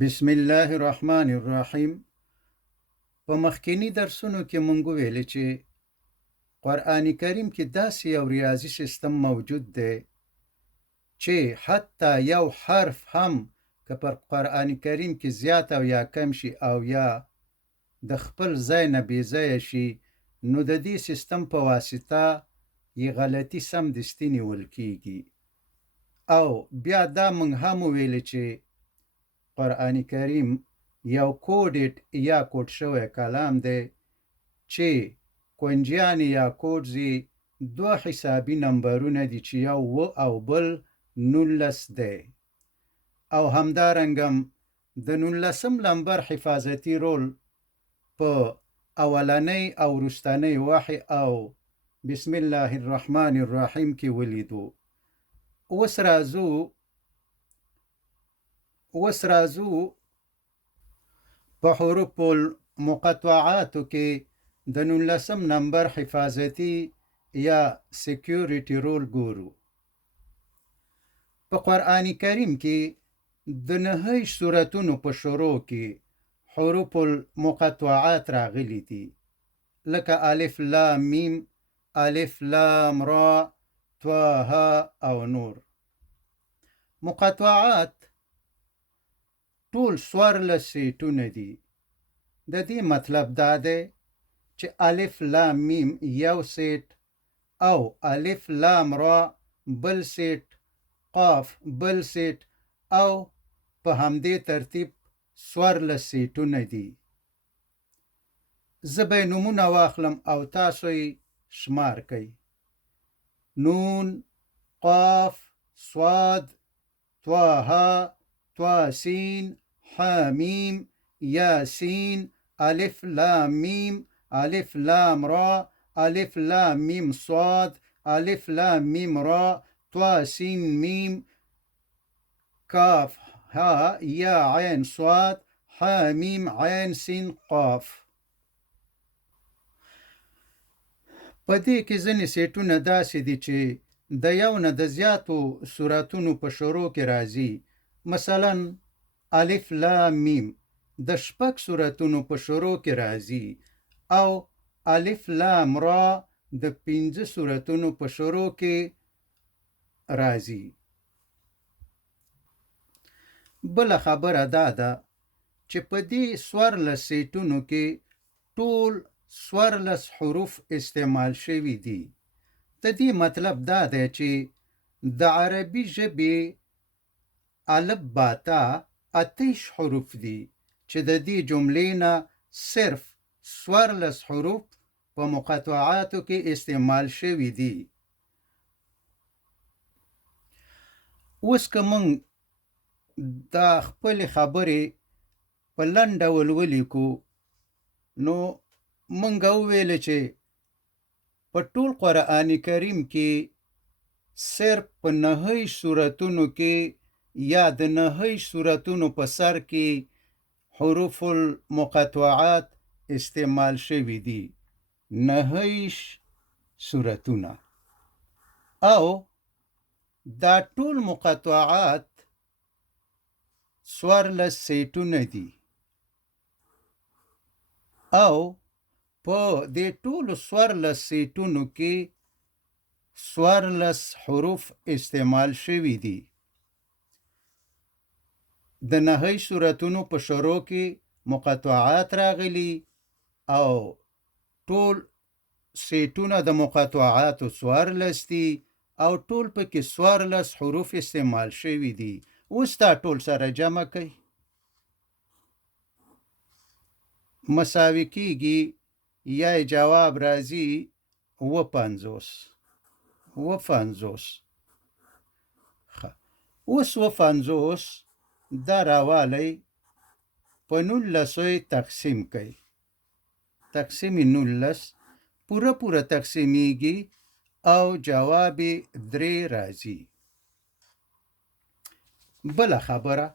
بسم الله الرحمن الرحیم. په مخکینی درسونو کې مونږ ویل چې قرآن کریم کې داسې یو ریاضي سیستم موجود دی چې حتی یو حرف هم که پر قرآن کریم کې زیات او یا کم شي او یا د خپل ځای نه بې ځایه شي، نو د دې سیستم په واسطه یې غلطي سمدستي نیول کیږي. او بیا دا مونږ هم ویل چې قرآن کریم یو کوډیټ یا کوډ شوی کلام دی چې کونجیانې یا کوډز یې دوه حسابي نمبرونه دي چې یو او بل 19 دی. او همدارنګه د 19م نمبر حفاظتي رول په اولنۍ او وروستنۍ وحی او بسم الله الرحمن الرحیم کې ولیدو. اوس راځو په حروف المقطعاتو کې د 19م نمبر حفاظتي یا سیکیوریټي رول ګورو. په قرآن کریم کې د 9 سورتونو په شروع کې حروف المقطعات راغلي دي، لکه الف لام میم، الف لام را، طه او نور. مقطعات ټول 14 سیټونه دي. د دې مطلب دا دی چې الف لام میم یو سیټ او الف لام را بل سیټ، قاف بل سیټ او په همدې ترتیب 14 سیټونه دي. زه به نومونه واخلم او تاسو یې شمار کئ. نون، قاف، صاد، طه، طاسین، حامیم، یاسین، الف لام میم، الف لام را، الف لام میم صاد، الف لام میم را، طاسین میم، کاف ها یا عین صاد، حامیم عین سین قاف. په دې کې ځینې سیټونه داسې دي چې د یو نه د زیاتو سورتونو په شروع کې راځي. مثلا الف لام میم د 6 سورتونو په شروع کې راځي او الف لام را د 5 سورتونو په شروع کې راځي. بل خبره دا ده چې په دې 14 سیټونو کې ټول 14 حروف استعمال شوي دي. د دې مطلب دا دی چې د عربي ژبې الف با تا 28 حروف دي چې د دې جملې نه صرف 14 حروف په مقطعاتو کې استعمال شوي دي. اوس که موږ دا خپل خبرې په لنډ ډول ولیکو، نو موږ وویل چې په ټول قرآن کریم کې صرف په 9 سورتونو کې یا د 9 سورتونو په سر کې حروف المقطعات استعمال شوي دي. 9 سورتونه او دا ټول مقطعات 14 سیټونه دي او په دې ټولو 14 سیټونو کې 14 حروف استعمال شوي دي. د 9 سورتونو په شروع کې مقطعات راغلي او ټول سیټونه د مقطعاتو 14 دي او ټول پکې 14 حروف استعمال شوي دي. اوس دا ټول سره جمع کوي، مساوي کیږي یا جواب راځي 50. اوس 50 دا راوالی په 19 تقسیم کوي. تقسیم 19 پوره تقسیمیږي او جواب 3 راځي. بل خبره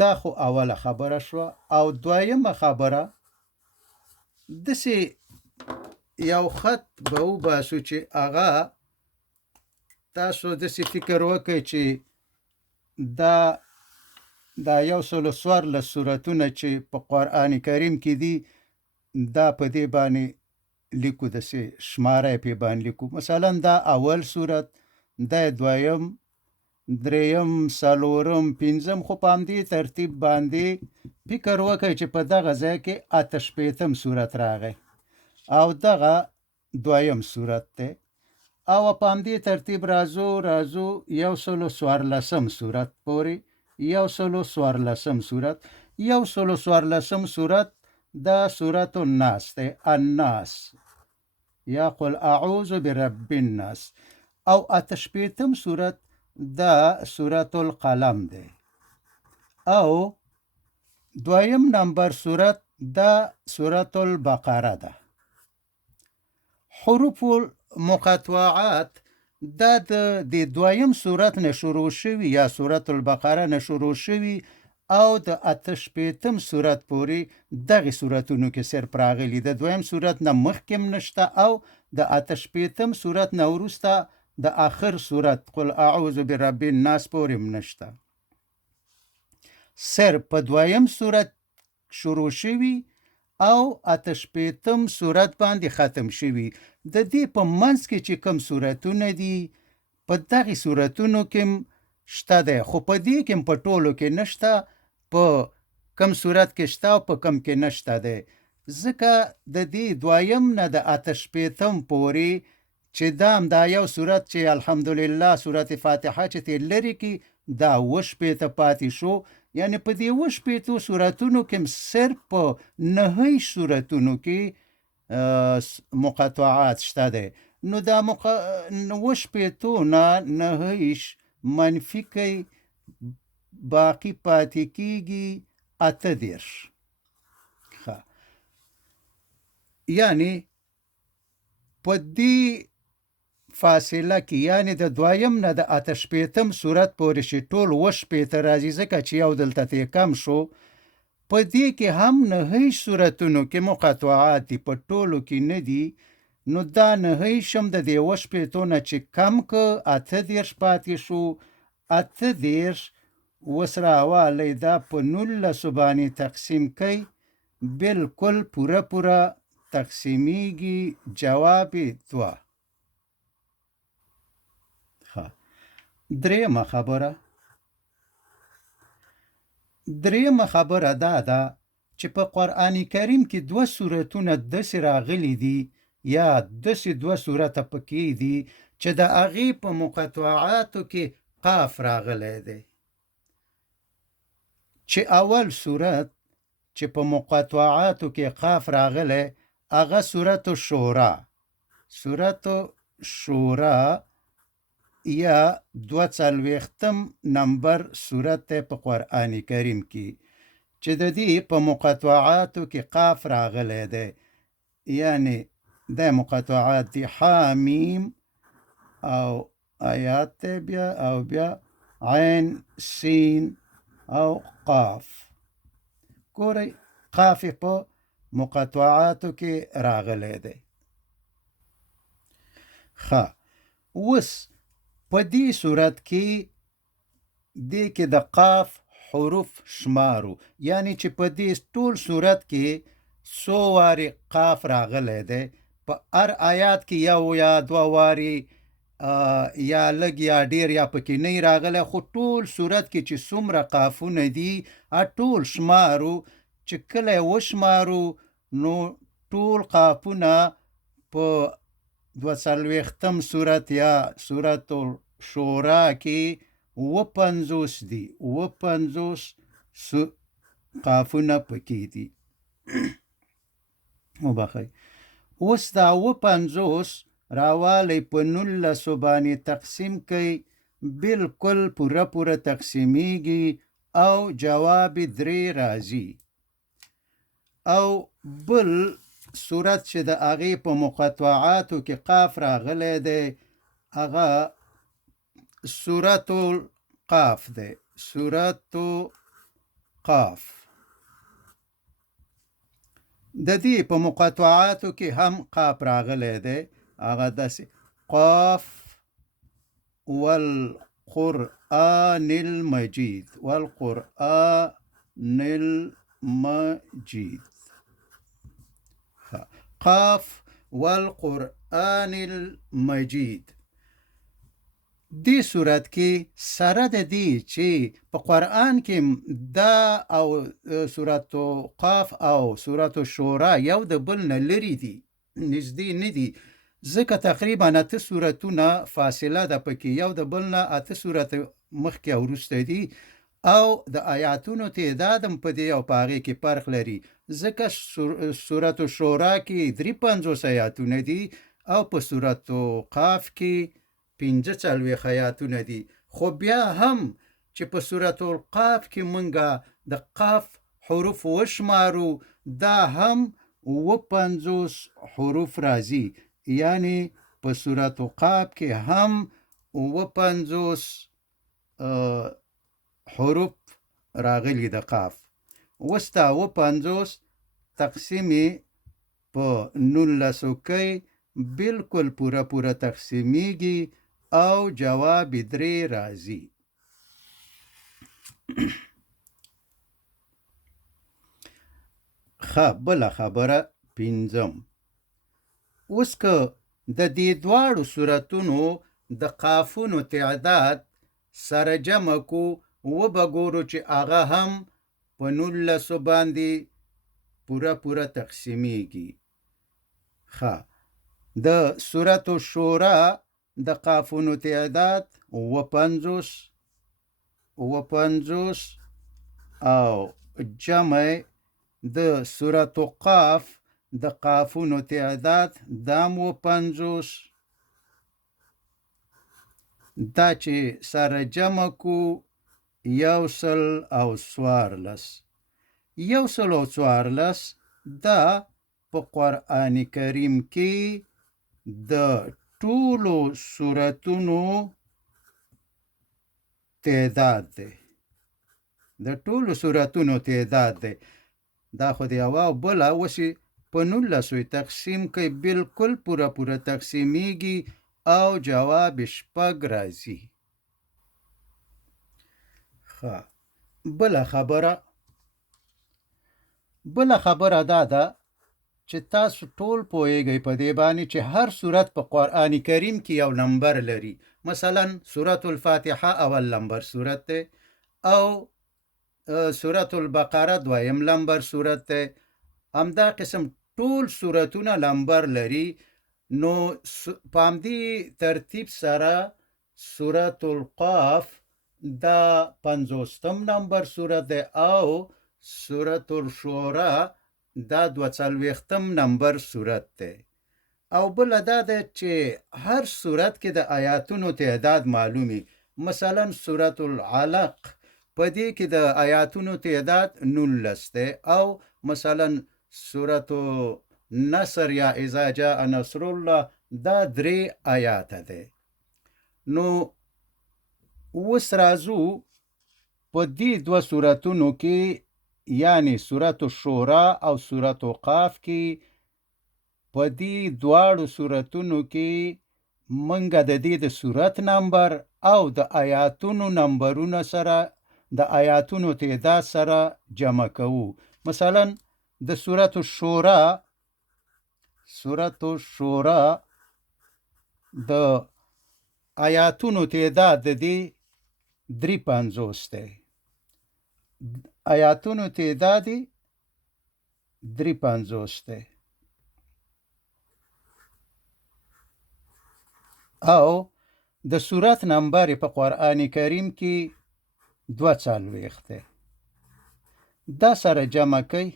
دا خو اوله خبره شو. او دویمه خبره دسې یو خط به وباسو چې هغه تاسو داسې فکر وکړئ چې دا 114 سورتونه چې په قرآن کریم کې دي دا په دې باندې لیکو داسې شماره یې پې باندې لیکو. مثلا دا اول صورت، دا دویم، دریم، څلورم، پنځم، خو په همدې ترتیب باندې فکر وکړئ چې په دغه ځای کې اته شپېتم صورت راغی او دغه دویم صورت دی او په همدې ترتیب راځو 114 صورت پورې. 114 صورت 114 صورت دا سورت الناس دی، الناس یا قل اعوذ برب الناس. او اته شپېتم صورت دا سورت القلم دی او دویم نمبر صورت دا سورت البقره ده. حروف المقطعات دا د دویم صورت نه شروع شوي یا سورت البقره نه شروع شوي او د اته شپېتم صورت پورې دغې صورتونو کې صرف راغلي. د دویم صورت نه مخکې هم نشته او د اته شپېتم صورت نه وروسته د آخر صورت قل اعوذ برب الناس پورې هم نشته. صرف په دویم صورت شروع شوي او اته شپېتم صورت باندې ختم شوي. د دې په منځ کې چې کوم صورتونه دي په دغې صورتونو کې هم شته دی، خو په دې کې هم په ټولو کې نشته، په کم صورت کې شته او په کم کې نشته دی. ځکه د دې دویم نه د اته شپېتم پورې چې دا هم دا یو صورت چې الحمدلله صورت فاتحه چې ترې لرې کړي دا 7 پاتې شو. یعنی په دې 7 صورتونو کې صرف په 9 صورتونو کې مقطعات شته دی. نو دا 7 نه 9 منفي کوي باقي پاتې کېږي 18. یعنی په دې فاصله کې یعنی د دویم نه د اته شپېتم صورت پورې چې ټول 7 راځي ځکه چې یو دلته ترې کم شو، په دې کې هم 9 صورتونو کې مقطعات دي، په ټولو کې نه دي. نو دا 9 شم د دې 7 نه چې کم که 18 پاتې شو. 18 اوس راوالی دا په 19 باندې تقسیم کوي، بالکل پوره تقسیمیږي، جواب 2. درېیمه خبره دا ده چې په قرآن کریم کې 2 سورتونه داسې راغلي دي یا داسې 2 سورته پکې دي چې د هغې په مقطعاتو کې قاف راغلی دی. چې اول صورت چې په مقطعاتو کې قاف راغلی هغه سورت شورا یا 42 نمبر صورت دی په قرآن کریم کې چې د دې په مقطعاتو کې قاف راغلی دی. یعنی د مقطعات دی حامیم او آیات دی بیا عین سین او قاف. ګورئ قاف په مقطعاتو کې راغلی دی. اوس په دې صورت کې د قاف حروف شمارو، یعنی چې په دې ټول صورت کې 100 وارې قاف راغلی دی. په هر آیات کې 1 یا 2 وارې یا لږ یا ډیر یا پکې نه راغلی، خو ټول صورت کې چې څومره قافونه دي ټول شمارو. چې کله یې وشمارو نو ټول قافونه په 42م صورت یا سورت شورا کې 50 دي. 50 قافونه پکې دي. وبخئ. اوس دا 50 راوالی په 19 باندې تقسیم کوي، بالکل پوره تقسیمیږي او جواب 3 راځي. او بل صورت چې د هغې په مقطعاتو کې قاف راغلی دی هغه سورت القاف دی. سورت قاف د دې په مقطعاتو کې هم قاف راغلی دی. هغه داسې قاف والقرآن المجيد والقرآن المجيد. قاف والقرآن المجيد. دی صورت کې سره د دې چې په قرآن کې دا او سورت قاف او سورت شورا یو د بل نه لري دي، نږدې نه دي، ځکه تقریبا 8 سورتونه فاصله ده پکې، یو د بل نه 8 سورت مخکې او وروسته دي، او د آیاتونو تعداد هم په دې او په هغې کې فرق لري، ځکه سورت شورا کې 53 آیاتونه دي او په سورت قاف کې 45 آیاتونه دي. خو بیا هم چې په سورت القاف کې مونږه د قاف حروف وشمارو، دا هم 50 حروف راځي، یعنی په سورت قاف کې هم 50 حروف راغلي د قاف. اوس دا 50 تقسیم په 19 کوي، بالکل پوره تقسیمیږي او جواب 3 راځي. بله خبره 5. اوس که د دې دواړو سورتونو د قافونو تعداد سره جمع کو، وبه ګورو چې هغه هم په 19 باندې پوره تقسیمیږي. د سورت شورا د قافونو تعداد 50 او جمع د سورت قاف د قافونو تعداد دام 50. دا چې سره جمع کو 114 دا په قرآن کریم کې د ټولو سورتونو تعداد دی، د ټولو سورتونو تعداد دی. دا خو د یوه او بله اوسې په 19 تقسیم کوي، بالکل پوره تقسیمیږي او جواب 6 راځي. بله خبره دا ده چې تاسو ټول پوهیږئ په دې باندې چې هر سورت په قرآن کریم کې یو نمبر لري. مثلا سورت الفاتحه اول نمبر سورت دی، او سورت البقره 2یم نمبر سورت دی. همدا قسم ټول سورتونه نمبر لري. نو په همدې ترتیب سره سورت القاف دا 50م نمبر سورت دی او سورت الشورا دا 42م نمبر سورت دی. او بل دا ده چې هر سورت کې د آیاتونو تعداد معلومي. مثلا سورت العلق په دې کې د آیاتونو تعداد 19 دی، او مثلا سورت نصر یا اذا جاء نصر الله دا 3 آیات دی. نو اوس راځو په دې 2 سورتونو کې، یعنی سورت شورا او سورت قاف کې، په دې دواړو سورتونو کې منګه د دې د سورت نمبر او د آیاتونو نمبرونه سره د آیاتونو تعداد سره جمع کوو. مثلا د سورت شورا د آیاتونو تعداد د دې 53 دی. آیاتونو تعداد 53 دی، او د سورت نمبر په قرآن کریم کې 42 دی. دا سره جمع کوي،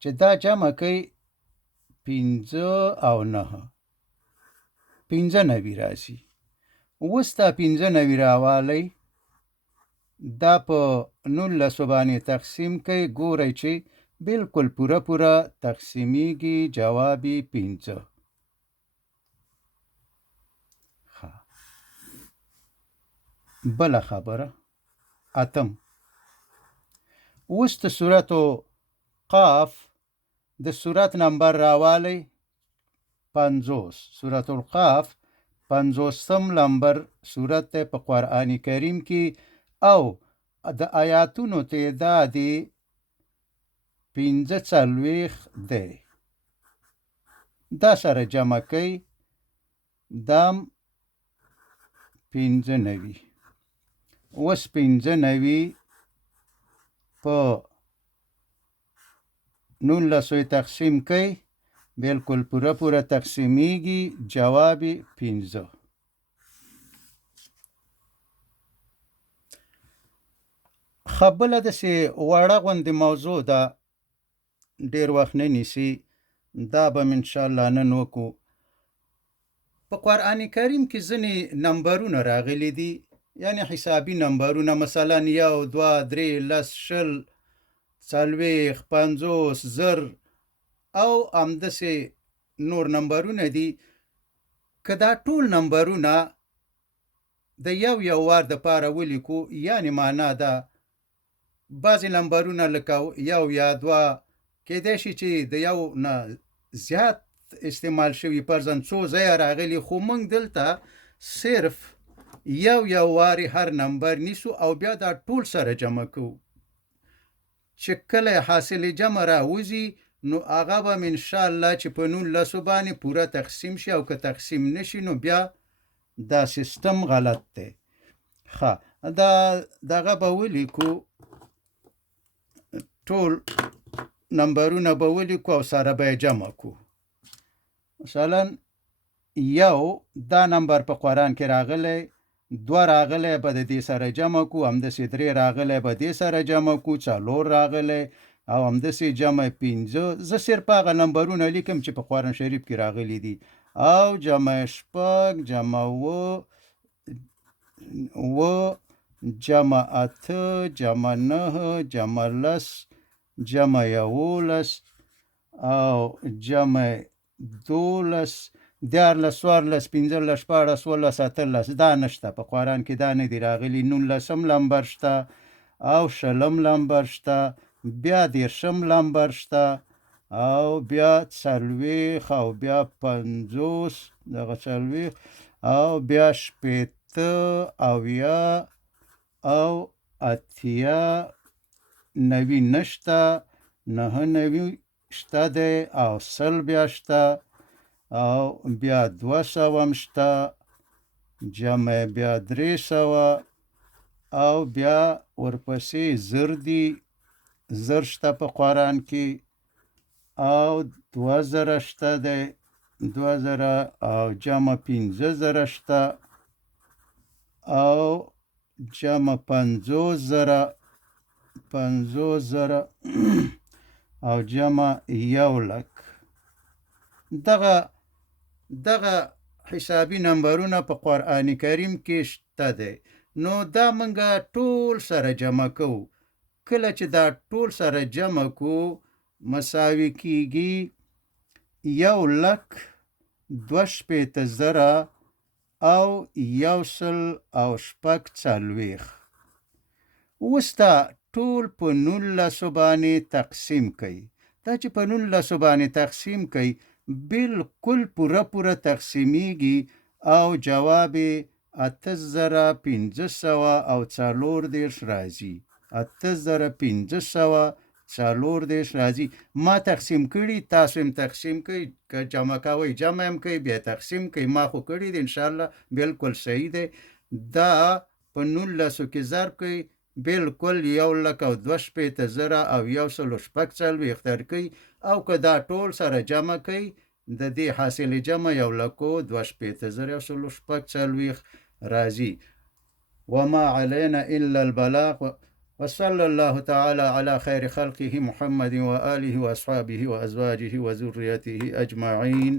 چې دا جمع کوي 15 او 9، 95 راځي. اوس دا 95 راوالی دا په 19 باندې تقسیم کوي، ګورئ چې بالکل پوره تقسیمیږي، جوابی 15. بله خبره 8. اوس د سورت قاف د سورت نمبر راوالی 50. سورت القاف 50 نمبر سورت دی په قرآن کریم کې او د آیاتونو تعداد 45 دی. دا سره جمع کوي دام 95. اوس 95 په 19 تقسیم کوي، بالکل پوره تقسیمیږي، جواب 15. خبله داسې وړه غوندې موضوع ده، ډېر وخت نه نیسي، دا به م انشاءالله نن وکړو. په قرآن کریم کې ځینې نمبرونه راغلي دي، یعنی حسابي نمبرونه، مثلا 1 2 3 10 20 40 50 زر او همداسې نور نمبرونه دي. که دا ټول نمبرونه د یو وار دپاره ولیکو، یعنی معنا ده بعضې نمبرونه لکه 1 یا 2 کیدای شي چې د یو نه زیات استعمال شوي، فرضاً څو ځایه راغلي، خو موږ دلته صرف یو وارې هر نمبر نیسو او بیا دا ټول سره جمع کوو. چې کله حاصل جمع راوځي نو هغه به م انشاءالله چې په 19 باندې پوره تقسیم شي، او که تقسیم نشي نو بیا دا سیستم غلط دی. ښه، دغه به ولیکو، ټول نمبرونه به ولیکو او سره به یې جمع کو. مثلا 1 دا نمبر په قرآن کې راغلی، 2 راغلی به د دې سره جمع کو، همداسې 3 راغلی به دې سره جمع کو، 4 راغلی او همداسې جمع 5. زه صرف هغه نمبرونه لیکم چې په قرآن شریف کې راغلي دي، او جمع 6 جمع 7 جمع 8 جمع 9 جمع 10 جمع 11 او جمع 12 14 15 16 17 دا نشته په قرآن کې، دا نه دي راغلي. 19 نمبر شته او 20 نمبر شته، بیا 10 نمبر شته او بیا 40 او بیا 50 دغه 40 او بیا 80 او 90 او 80 90 نشته، 90 شته دی او 100 بیا شته او بیا 200 شته، جمع بیا 300 او بیا ورپسې زر دي، زر شته په قرآن کې او 2000 شته دی، 2000 او جمع 50 شته او جمع 50,000 او جمع 1,00,000. دغه حسابي نمبرونه په قرآن کریم کې شته دی. نو دا منګه ټول سره جمع کوو. کله چې دا ټول سره جمع کو مساوي کیږي 1,02,000 او 140. اوس دا ټول په 19 باندې تقسیم کوي. دا چې په 19 باندې تقسیم کوي بالکل پوره تقسیمیږي او جواب 8,500 او 40 راځي. 8,540 راځي. ما تقسیم کړي، تاسو هم تقسیم کوي، که جمع کوئ جمع هم کوي، بیا تقسیم کوي. ما خو کړي دی، انشاءالله بالکل صحیح دی. دا په 19 کې ضرب کوي، بالکل 1,02,000 او 140 درکوي. او که دا ټول سره جمع کوي د دې حاصل جمع 1,02,140 راځي. وما علينا إلا البلاغ، وصلى الله تعالى على خير خلقه محمد وآله وأصحابه وأزواجه وذريته أجمعين.